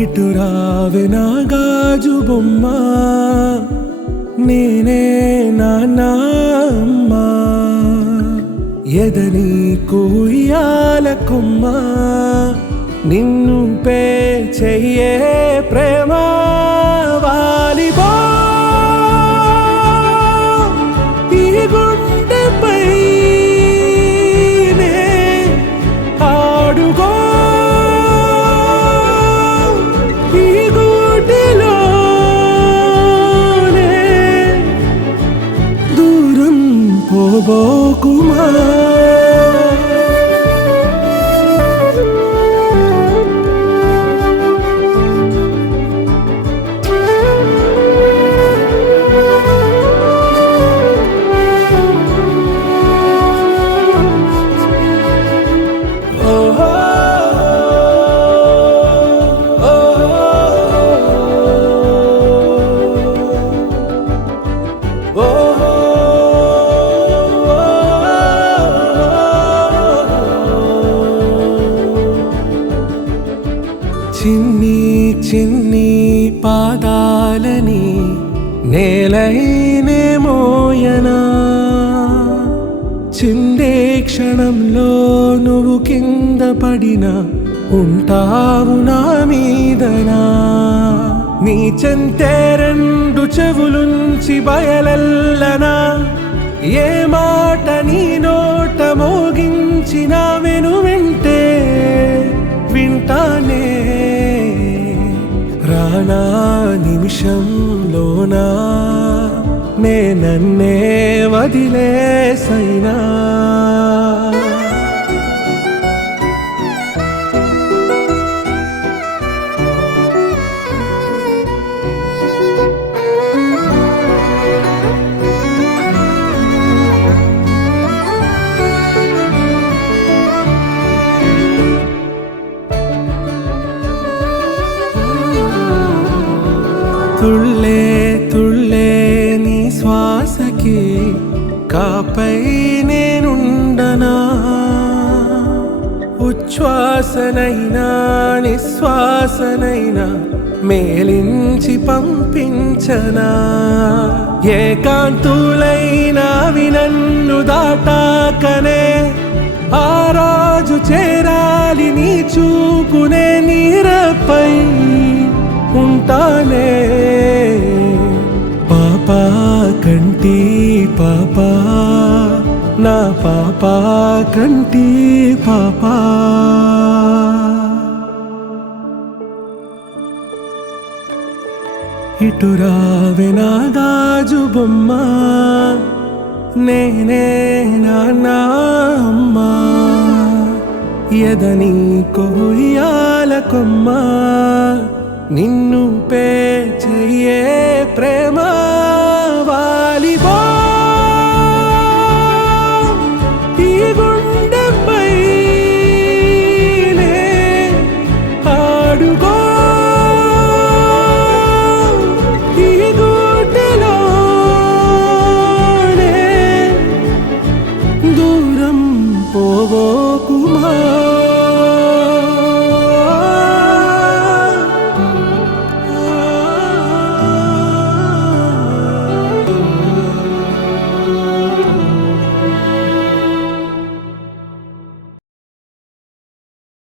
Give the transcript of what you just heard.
ఇటు రావే నా గాజు బొమ్మ, నేనే నాన్న అమ్మ. ఎదని కుయ్యాల కొమ్మ, నిన్ను పే చెయ్యే ప్రేమ వాలిబో ఈ గుండెపై నే ఆడుగో ఈ గుడిలోనే దూరం పోబోకుమా. చిన్ని చిన్ని పాదాలని నేలైనే మోయనా, చిందే క్షణంలో నువ్వు కింద పడినా ఉంటావు నా మీదనా. నీ చెంతే రెండు చెవులుంచి బయలెల్లనా, ఏ మాట నీ నోట మోగించిన వెను వింటే వింటానే. రానా నిమిషంలోనా నే నన్నే వదిలేసైనా. తుళ్ళే తుళ్ళే నీ శ్వాసకి కాపై నేనుండనా, ఉచ్ఛ్వాసనైనా నిశ్వాసనైనా మేలించి పంపించనా. ఏకాంతులైనా నన్ను దాటాకనే ఆ రాజు చేరాలి నీ చూపునే నీరపై ఉంటానే. పాపా కంటి పాపా నా పాపా కంటి పాపా. ఇటు రావే నా గాజు బొమ్మ, నేనే నాన్న అమ్మ. ఎదని కొయ్యాల కొమ్మ, నిన్ను పే చెయ్యే